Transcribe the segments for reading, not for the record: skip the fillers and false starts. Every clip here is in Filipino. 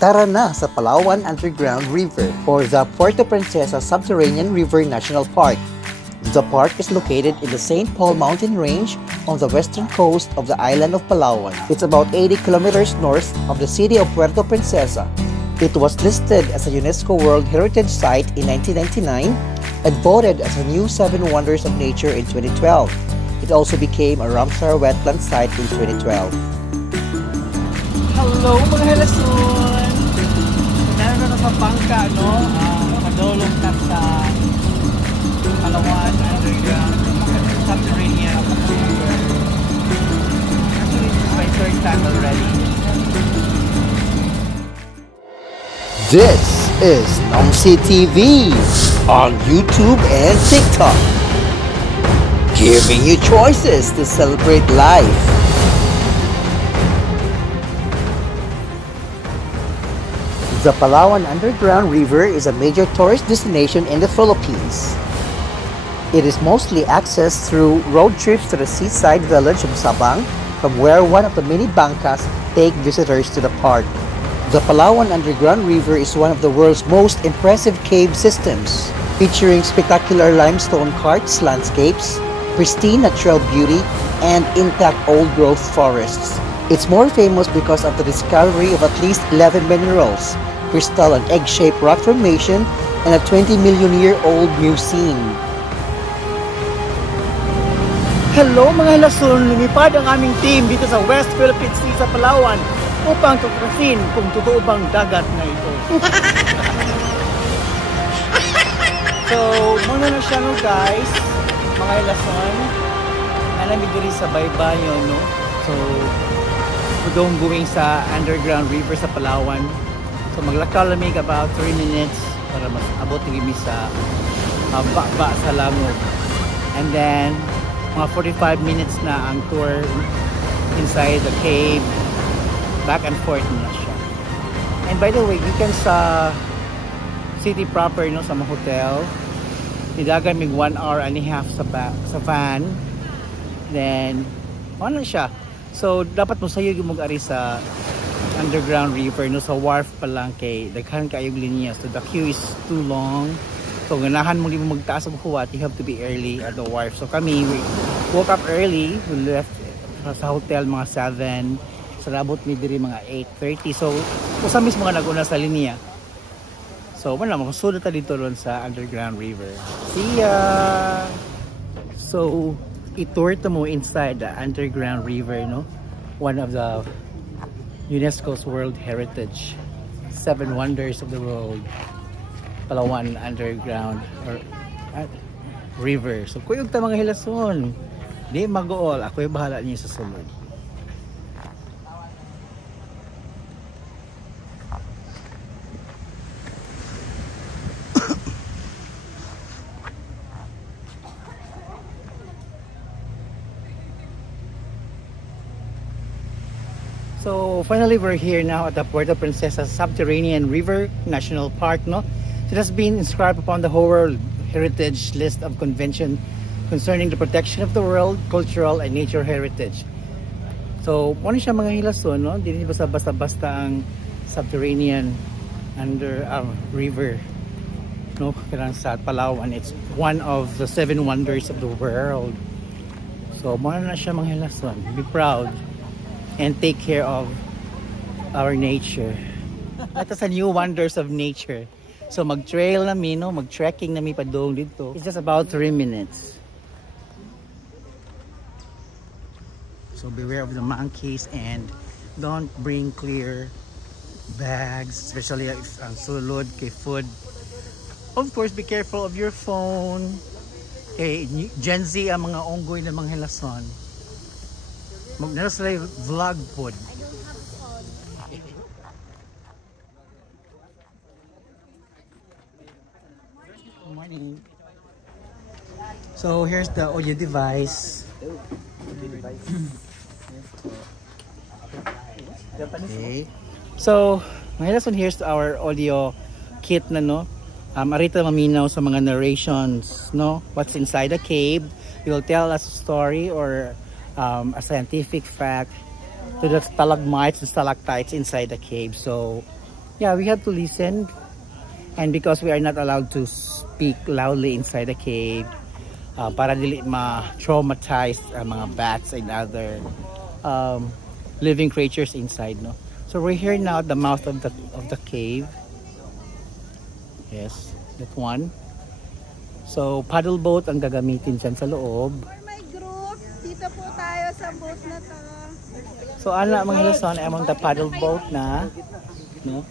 Tara na sa Palawan Underground River or the Puerto Princesa Subterranean River National Park. The park is located in the St. Paul Mountain Range on the western coast of the island of Palawan. It's about 80 kilometers north of the city of Puerto Princesa. It was listed as a UNESCO World Heritage Site in 1999 and voted as a new 7 Wonders of Nature in 2012. It also became a Ramsar wetland site in 2012. Hello mga helason! Naroon na sa bangka, no? Nakadulong na sa Palawan Underground Subterranean River. Actually, this is my third time already. This is Nomsi TV on YouTube and TikTok, giving you choices to celebrate life. The Palawan Underground River is a major tourist destination in the Philippines. It is mostly accessed through road trips to the seaside village of Sabang, from where one of the many bangkas take visitors to the park. The Palawan Underground River is one of the world's most impressive cave systems, featuring spectacular limestone karst landscapes, pristine natural beauty, and intact old-growth forests. It's more famous because of the discovery of at least 11 minerals, crystal and egg-shaped rock formation, and a 20-million-year-old museum. Hello mga helason! Lumipad ang aming team dito sa West Philippine Sea sa Palawan upang tuklasin kung totoo bang dagat na ito. So, muna na siya no guys, mga helason. Nalamig diri sa baybayo, no? So, going sa underground river sa Palawan. So maglakaw lamig about 3 minutes para abot kami sa baba sa Langog. And then mga 45 minutes na ang tour inside the cave. Back and forth na siya. And by the way, you can sa city proper, no, sa mga hotel. Nidagan mig 1 hour and a half sa van. Then ano siya? So dapat mo sayo yung mag-ari sa underground river, no, sa wharf pa lang kay daghan kayong linya, so the queue is too long. So ganahan mo di mo magtaas og huwat, you have to be early at the wharf. So kami, we woke up early, we left sa hotel mga 7, so nabot mi diri mga 8:30. So usa mismo nga naguna sa linya. So wala mo sulod ta dito ron sa underground river. See ya. So i-tour ta mo inside the underground river, no, one of the UNESCO's World Heritage 7 Wonders of the World, Palawan Underground River. So kuyog ta mga hilason, di mag-ool, ako'y bahala niyo sa sulod. So finally, we're here now at the Puerto Princesa Subterranean River National Park, no? It has been inscribed upon the whole World Heritage List of Convention concerning the protection of the world, cultural and nature heritage. So, ano siya mga hilason, no? Hindi basta-basta ang subterranean river, no? Kailan sa Palawan, it's one of the 7 wonders of the world. So, ano na siya mga hilason? Be proud and take care of our nature. That is a new wonders of nature. So mag-trail nami, no, mag-trekking nami padung dito. It's just about 3 minutes. So beware of the monkeys and don't bring clear bags, especially if ang sulod kay food. Of course, be careful of your phone. Kay Gen Z ang mga onggoy na mga hilason. Magdala sila yung vlog pod. Good morning. So here's the audio device. Okay. So, mga hilason, here's our audio kit na, no. Arita maminaw sa mga narrations, no. What's inside the cave. It will tell us a story or a scientific fact to the stalagmites and stalactites inside the cave. So yeah, we have to listen. And because we are not allowed to speak loudly inside the cave, para dili ma-traumatize mga bats and other living creatures inside, no. So we're here now at the mouth of the cave. Yes, that one. So paddle boat ang gagamitin dyan sa loob. For my group, dito po tayo sa boat na to. So ana mga hilason, among the paddle boat na, no.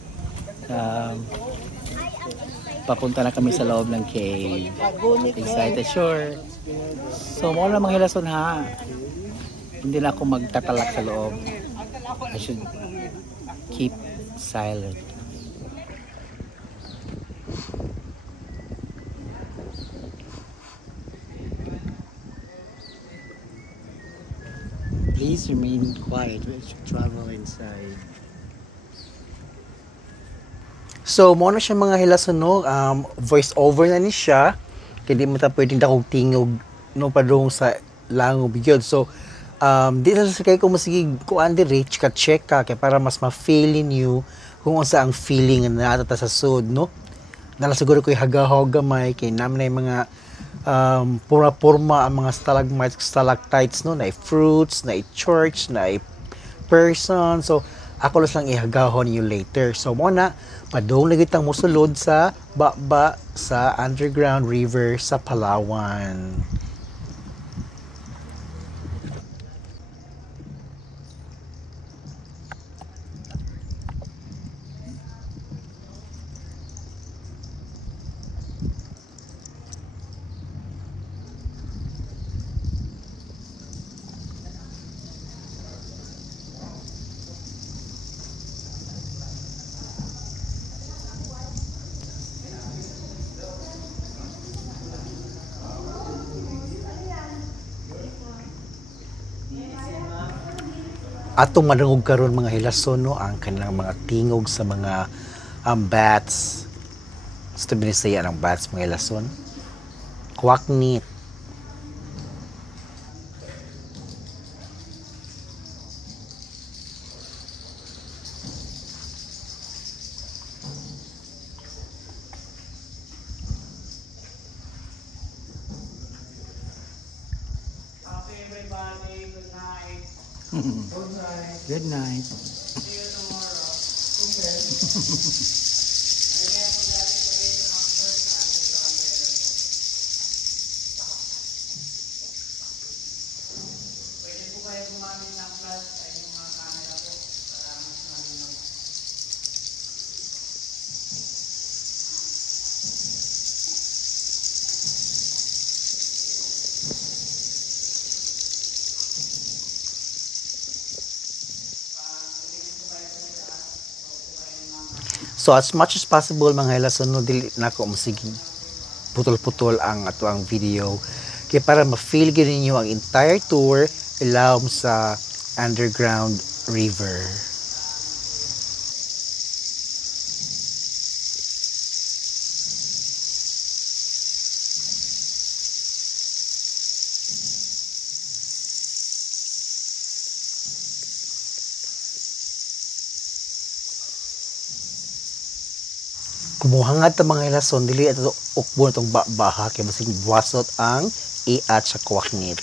Papunta na kami sa loob ng cave. Excited, sure. So mo na mga hilason ha. Hindi na ako magtatalak sa loob. I should keep silent. Please remain quiet. We should travel inside. So, mo na siya mga hilason, no? Voice over na ni siya. Kaya di mo ta pwedeng dakong tingog no padung sa langob yun. So, di na sa kayo kung masigig kuan di reach ka check ka kaya para mas ma-feeling you kung unsa ang feeling na natata sa sud, no? Dala siguro ko'y hagahog gamay kay namin na yung mga pura-purma ang mga stalagmites, stalactites, no? Na fruits, na church, na person. So, ako lang ihagahon you later. So, mo na padung lagi tang mosulod sa baba sa underground river sa Palawan. Atong madungog karon mga hilason, no, ang kanilang mga tingog sa mga bats. Gusto binisaya ng bats mga hilason. Kwaknit. Good night. See you tomorrow. Pwede po kayo gumamit ng flash sa inyong mga camera po para mas malinaw. So as much as possible mga hilason, no, dili na ko masigi putol-putol ang ato ang video kaya para ma-feel gyud ninyo ang entire tour ilawom sa underground river. Kumuhangat ang mga hilason, dili ato ukbo itong baha kaya masig buwasot ang iat sa kwaknit.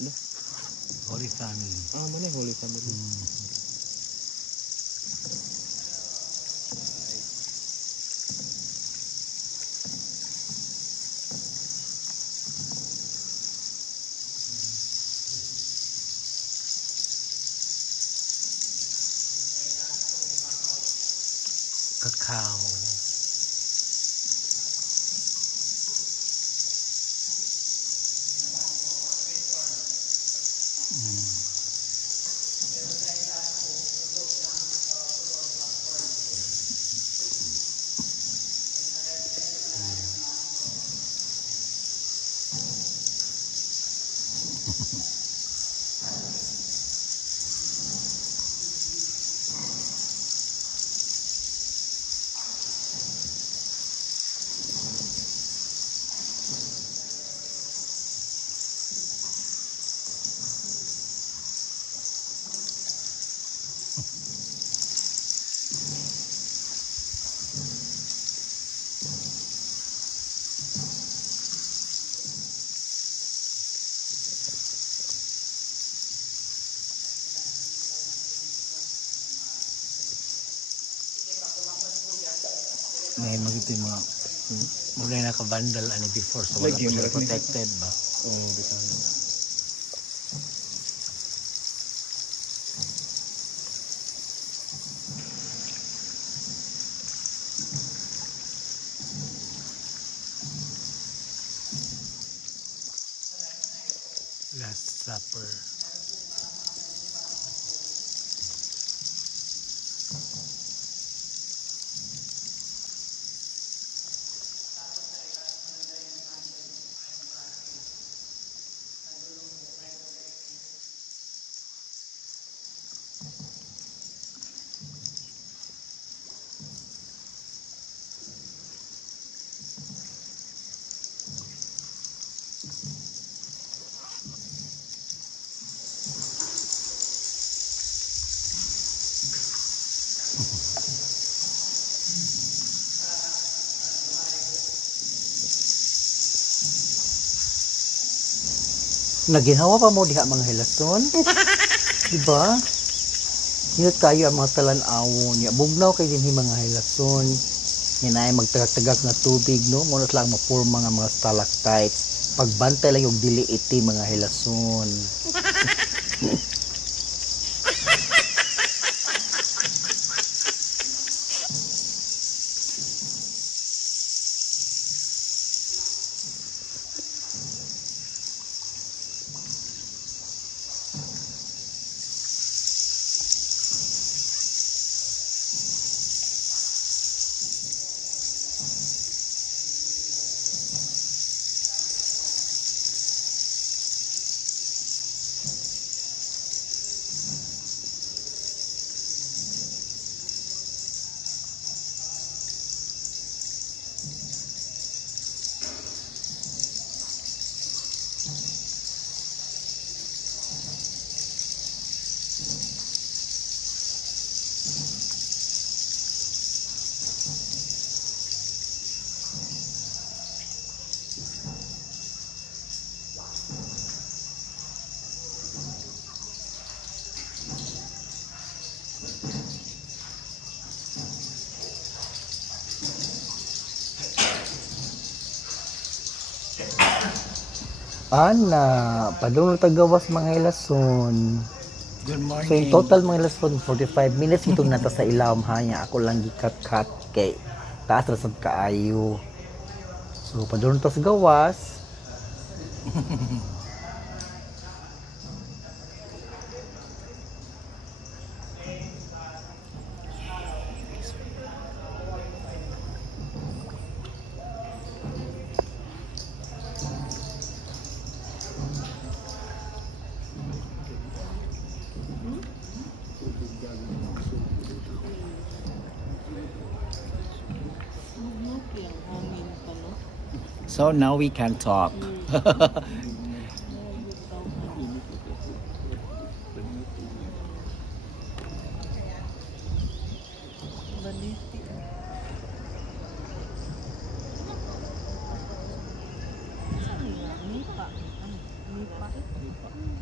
Holy Family. Ah, mana Holy Family? Cacao. May magito yung mga mula naka-vandal ano before so wala Lagi yung pa harap protected ba? Oh, bisan. Last Supper. Naginhawa pa mo diha mga hilason. Diba? Hinot kayo ang mga talan-awon. Ya, bugnaw kay din mga hilason. Yan ay magtagak-tagak na tubig, no? Munot lang mapurma nga mga stalactites. Pagbantay lang yung dili iti mga hilason. Ana, padung tagawas mga hilason. Good morning. So in total mga hilason 45 minutes itong nata sa ilawom hanya ako lang gikat-kat kay taas ra sad kaayo. So padung ta sa gawas. So now we can talk. Nipa. Nipa.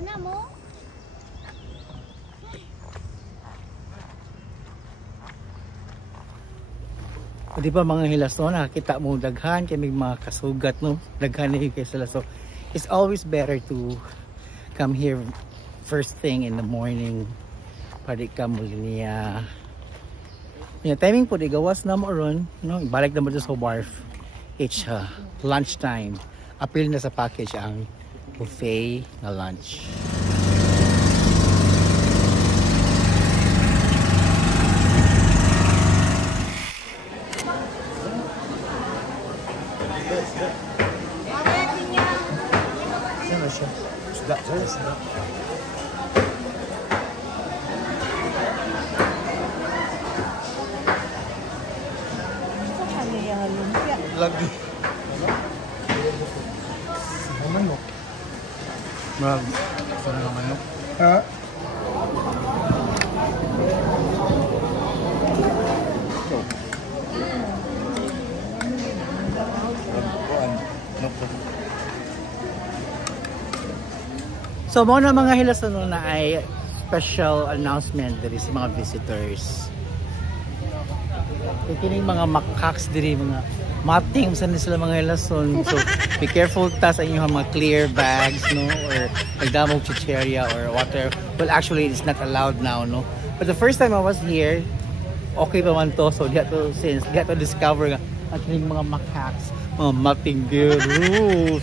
Ana mo? O di ba mga hilason, nakakita mo daghan kay may mga kasugat no, daghan ni kay sila. So it's always better to come here first thing in the morning para ka muli niya. Timing po di gawas na mo ron, no, balik na mo sa wharf. It's lunchtime. Appeal na sa package ang buffet na lunch. Lagi. Ano mo? Mag. Sana naman yun. Ha? So mo na mga hilason na ay special announcement diri sa mga visitors. Kining mga makaks diri, mga mating sa sila mga hilason. So be careful ta sa inyong mga clear bags, no, or pagdamog chicheria or water. Well, actually it's not allowed now, no. But the first time I was here, okay pa man to. So diha to discover nga at mga makaks, mga mating gero.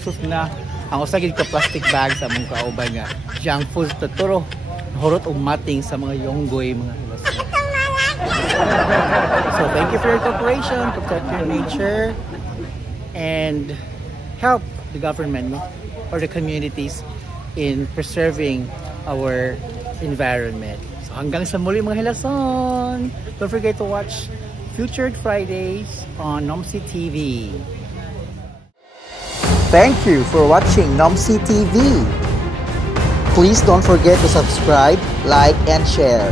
Sus na ang usagid ka plastic bag sa among kaubay nga junk foods taturo horot og mating sa mga yonggoy mga hilason. So thank you for your cooperation, protect your nature, and help the government, no, or the communities in preserving our environment. So hanggang sa muli mga hilason, don't forget to watch Featured Fridays on NOMC TV. Thank you for watching NOMC TV. Please don't forget to subscribe, like, and share.